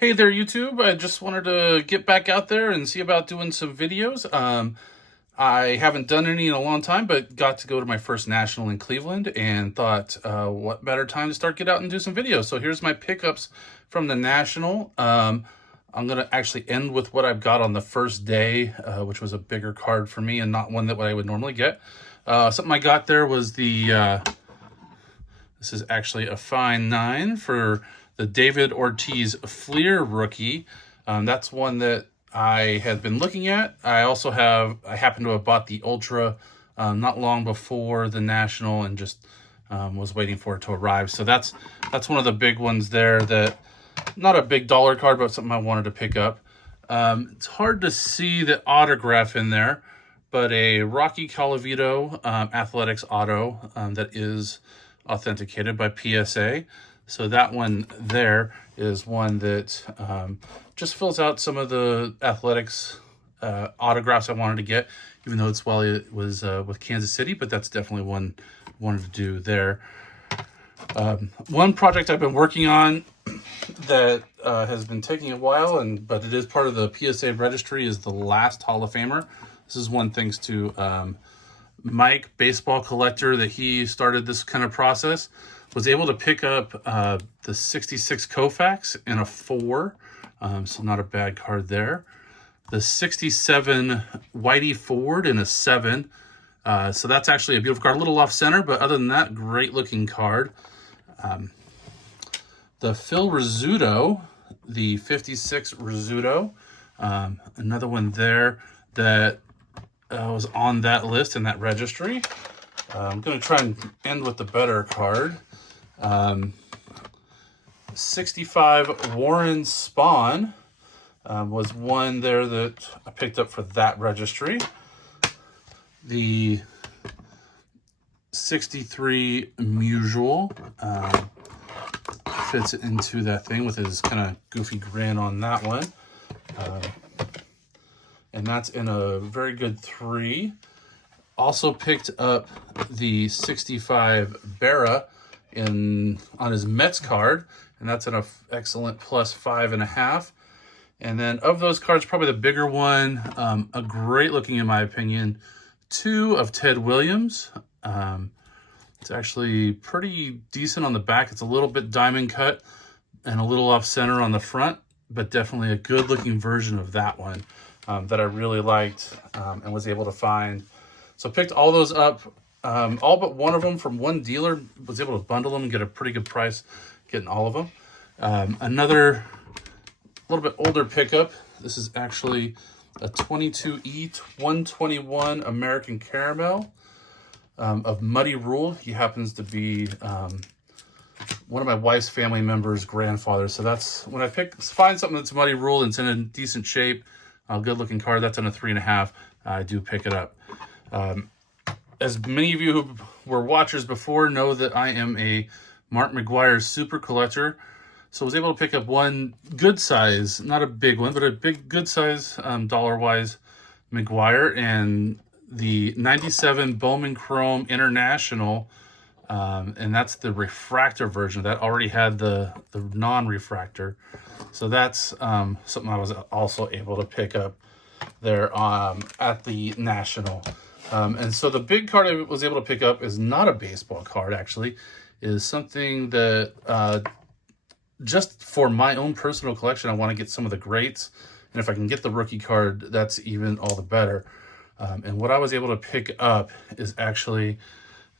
Hey there, YouTube. I just wanted to get back out there and see about doing some videos. I haven't done any in a long time, but got to go to my first national in Cleveland and thought, what better time to get out and do some videos. So here's my pickups from the national. I'm going to actually end with what I've got on the first day, which was a bigger card for me and not one that I would normally get. Something I got there was this is actually a fine 9 for the David Ortiz Fleer rookie. That's one that I had been looking at. I happen to have bought the Ultra not long before the National and just was waiting for it to arrive. So that's one of the big ones there that, not a big dollar card, but something I wanted to pick up. It's hard to see the autograph in there, but a Rocky Colavito Athletics auto that is authenticated by PSA. So that one there is one that just fills out some of the athletics autographs I wanted to get, even though it was with Kansas City, but that's definitely one I wanted to do there. One project I've been working on that has been taking a while, but it is part of the PSA registry, is the last Hall of Famer. This is one thanks to Mike, baseball collector, that he started this kind of process. Was able to pick up the 66 Koufax in a 4, so not a bad card there. The 67 Whitey Ford in a 7, so that's actually a beautiful card. A little off center, but other than that, great looking card. The Phil Rizzuto, the 56 Rizzuto, another one there that was on that list in that registry. I'm going to try and end with the better card. 65 Warren Spahn was one there that I picked up for that registry. The 63 Musial fits into that thing with his kind of goofy grin on that one. And that's in a very good 3. Also picked up the 65 Berra on his Mets card, and that's an excellent +5.5. And then of those cards, probably the bigger one, a great looking, in my opinion, 2 of Ted Williams. It's actually pretty decent on the back. It's a little bit diamond cut and a little off center on the front, but definitely a good looking version of that one that I really liked and was able to find. So picked all those up, all but one of them from one dealer. Was able to bundle them and get a pretty good price getting all of them. Another little bit older pickup. This is actually a 22E 121 American Caramel of Muddy Rule. He happens to be one of my wife's family members' grandfather. So that's when I find something that's Muddy Rule and it's in a decent shape, a good looking card, that's on a 3.5. I do pick it up. As many of you who were watchers before know that I am a Mark McGwire super collector. So I was able to pick up one good size, not a big one, but a good size dollar-wise McGwire, and the 97 Bowman Chrome International, and that's the refractor version. That already had the non-refractor. So that's something I was also able to pick up there at the National. And so the big card I was able to pick up is not a baseball card, actually. Is something that just for my own personal collection, I want to get some of the greats. And if I can get the rookie card, that's even all the better. And what I was able to pick up is actually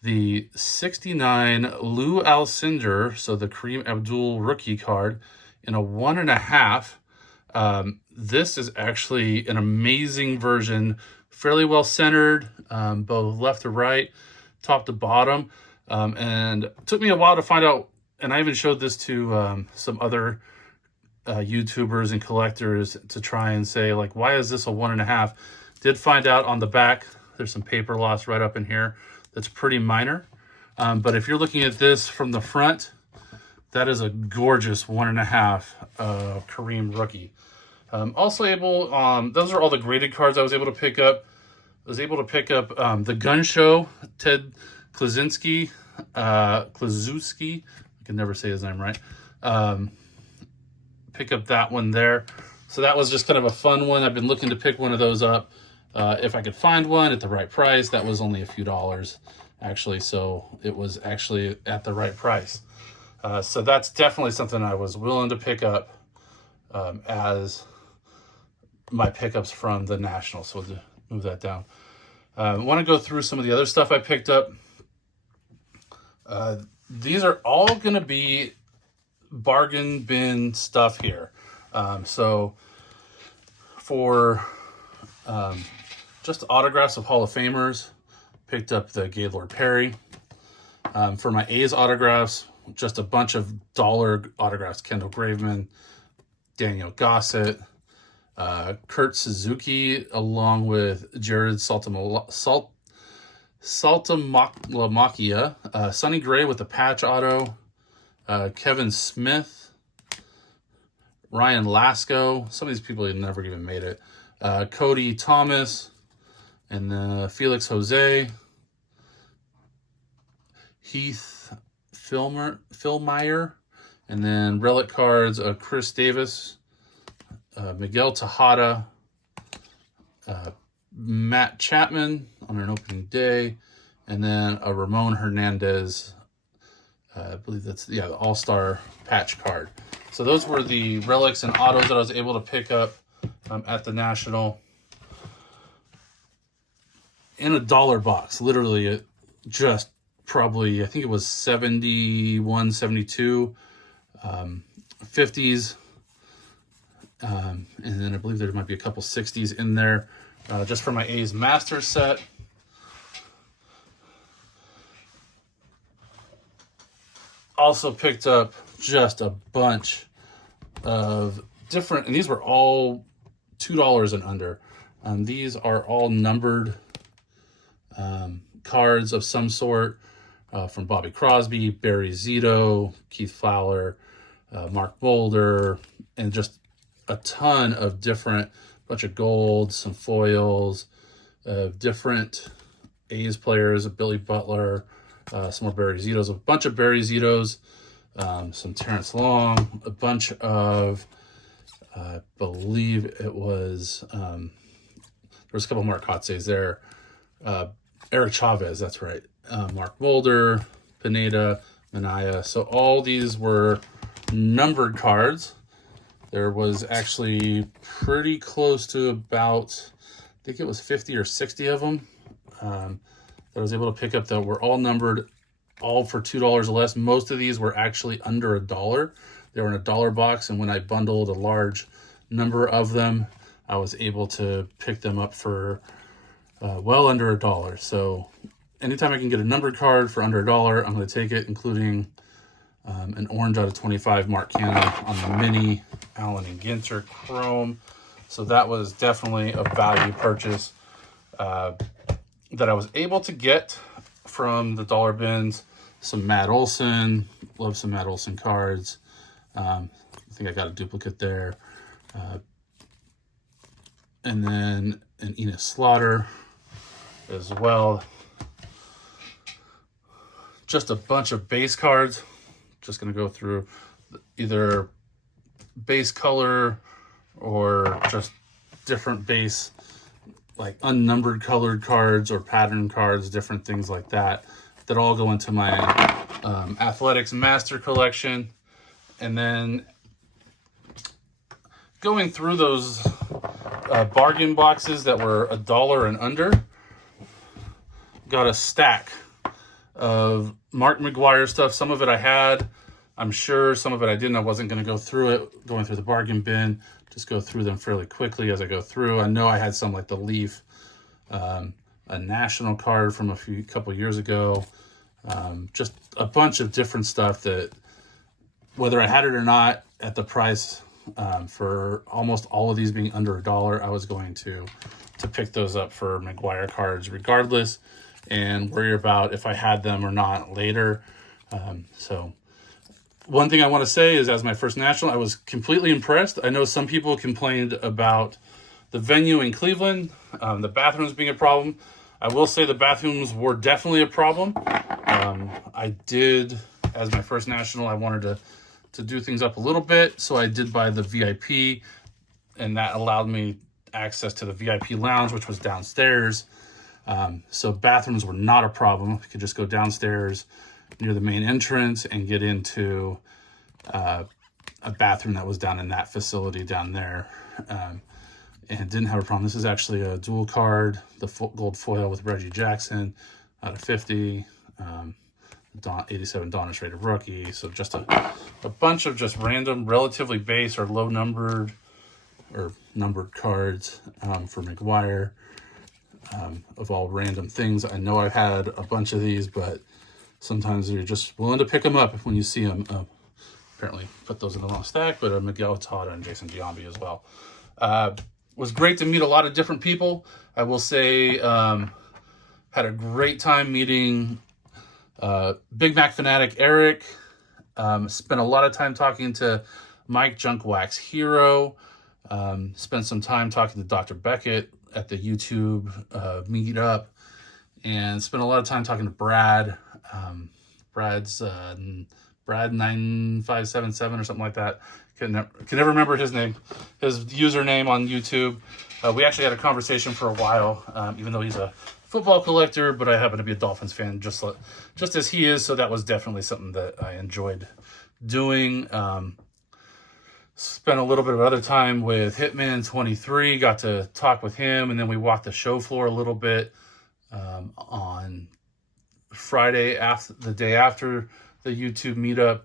the 69 Lou Alcindor, so the Kareem Abdul rookie card, in a 1.5. This is actually an amazing version, fairly well centered, both left to right, top to bottom. And it took me a while to find out, and I even showed this to some other YouTubers and collectors to try and say, like, why is this a 1.5? Did find out on the back, there's some paper loss right up in here that's pretty minor. But if you're looking at this from the front, that is a gorgeous 1.5 Kareem rookie. Also able, those are all the graded cards I was able to pick up. I was able to pick up the Gun Show, Ted Klaczynski, I can never say his name right. pick up that one there. So that was just kind of a fun one. I've been looking to pick one of those up if I could find one at the right price. That was only a few dollars, actually. So it was actually at the right price. So that's definitely something I was willing to pick up as my pickups from the National. So we'll move that down. I want to go through some of the other stuff I picked up. These are all going to be bargain bin stuff here. So for just autographs of Hall of Famers, picked up the Gaylord Perry. For my A's autographs, just a bunch of dollar autographs. Kendall Graveman, Daniel Gossett, Kurt Suzuki, along with Jared Saltalamacchia, Sonny Gray with the patch auto, Kevin Smith, Ryan Lasco. Some of these people never even made it. Cody Thomas, and Felix Jose, Heath Philmeyer, and then relic cards of Chris Davis, Miguel Tejada, Matt Chapman on an opening day, and then a Ramon Hernandez, I believe that's, the All-Star patch card. So those were the relics and autos that I was able to pick up at the National in a dollar box. Literally, it just probably, I think it was 71, 72, 50s, and then I believe there might be a couple 60s in there, just for my A's Master set. Also picked up just a bunch of different, and these were all $2 and under. These are all numbered cards of some sort, from Bobby Crosby, Barry Zito, Keith Fowler, Mark Boulder, and just a ton of different, bunch of golds, some foils, different A's players, Billy Butler, some more Barry Zitos, a bunch of Barry Zitos, some Terrence Long, a bunch of, I believe it was, there was a couple more Kotses there. Eric Chavez, that's right. Mark Mulder, Pineda, Minaya. So all these were numbered cards. There was actually pretty close to about, I think it was 50 or 60 of them that I was able to pick up that were all numbered, all for $2 or less. Most of these were actually under $1. They were in a dollar box, and when I bundled a large number of them, I was able to pick them up for well under $1. So anytime I can get a numbered card for under $1, I'm going to take it, including an orange out of 25 Mark Cannon on the mini Allen and Ginter Chrome. So that was definitely a value purchase that I was able to get from the dollar bins. Some Matt Olson, love some Matt Olson cards. I think I got a duplicate there. And then an Enos Slaughter as well. Just a bunch of base cards. Just going to go through either base color or just different base, like unnumbered colored cards or pattern cards, different things like that, that all go into my Athletics Master collection. And then going through those bargain boxes that were $1 and under, got a stack of Mark McGwire stuff. Some of it I had, I'm sure. Some of it I didn't. I wasn't going to go through it, going through the bargain bin. Just go through them fairly quickly as I go through. I know I had some like the Leaf, a National card from a couple years ago. Just a bunch of different stuff that, whether I had it or not, at the price, for almost all of these being under $1, I was going to pick those up for McGwire cards regardless, and worry about if I had them or not later. So one thing I want to say is, as my first National, I was completely impressed. I know some people complained about the venue in Cleveland, the bathrooms being a problem. I will say the bathrooms were definitely a problem. I did, as my first National, I wanted to to do things up a little bit. So I did buy the VIP, and that allowed me access to the VIP lounge, which was downstairs. So bathrooms were not a problem. I could just go downstairs near the main entrance and get into a bathroom that was down in that facility down there. And didn't have a problem. This is actually a dual card, the gold foil with Reggie Jackson out of 50, 87 Donruss rated rookie. So just a bunch of just random, relatively base or low numbered or numbered cards for McGuire, of all random things. I know I've had a bunch of these, but sometimes you're just willing to pick them up when you see them. Apparently put those in the wrong stack, but Miguel Tejada and Jason Giambi as well. Was great to meet a lot of different people. I will say, had a great time meeting Big Mac fanatic Eric. Spent a lot of time talking to Mike Junkwax Hero. Spent some time talking to Dr. Beckett at the YouTube meetup, and spent a lot of time talking to Brad. Brad's Brad 9577 or something like that. Can never remember his name, his username on YouTube. We actually had a conversation for a while, even though he's a football collector, but I happen to be a Dolphins fan just as he is. So that was definitely something that I enjoyed doing. Spent a little bit of other time with Hitman 23, got to talk with him, and then we walked the show floor a little bit on Friday, after the day after the YouTube meetup.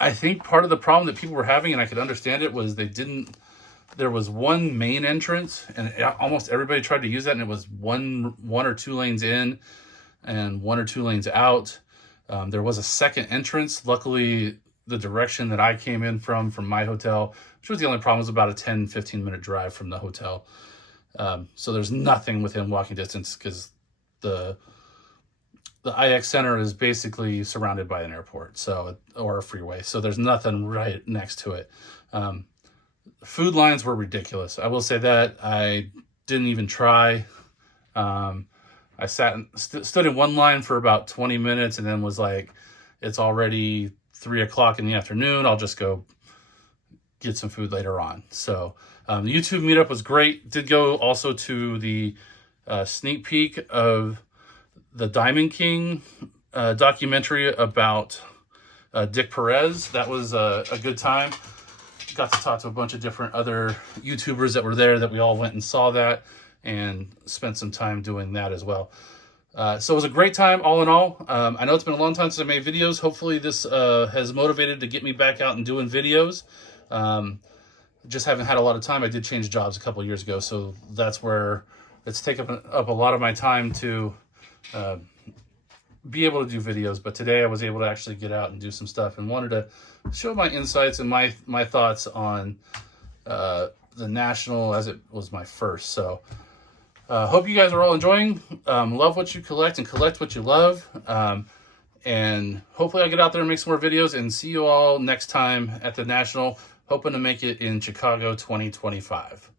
I think part of the problem that people were having, and I could understand it, was there was one main entrance, and almost everybody tried to use that, and it was one or two lanes in and one or two lanes out. There was a second entrance. Luckily, the direction that I came in from my hotel, which was the only problem, was about a 10-15 minute drive from the hotel. So there's nothing within walking distance, because the IX Center is basically surrounded by an airport, or a freeway. So there's nothing right next to it. Food lines were ridiculous. I will say that. I didn't even try. I stood in one line for about 20 minutes and then was like, it's already 3 o'clock in the afternoon. I'll just go get some food later on. So the YouTube meetup was great. Did go also to the sneak peek of the Diamond King documentary about Dick Perez. That was a good time. Got to talk to a bunch of different other YouTubers that were there, that we all went and saw that and spent some time doing that as well. So it was a great time all in all. I know it's been a long time since I made videos. Hopefully this has motivated to get me back out and doing videos. Just haven't had a lot of time. I did change jobs a couple of years ago, so that's where it's taken up a lot of my time to be able to do videos. But today I was able to actually get out and do some stuff, and wanted to show my insights and my thoughts on the National, as it was my first. So hope you guys are all enjoying. Love what you collect and collect what you love. And hopefully I get out there and make some more videos, and see you all next time at the National, hoping to make it in Chicago 2025.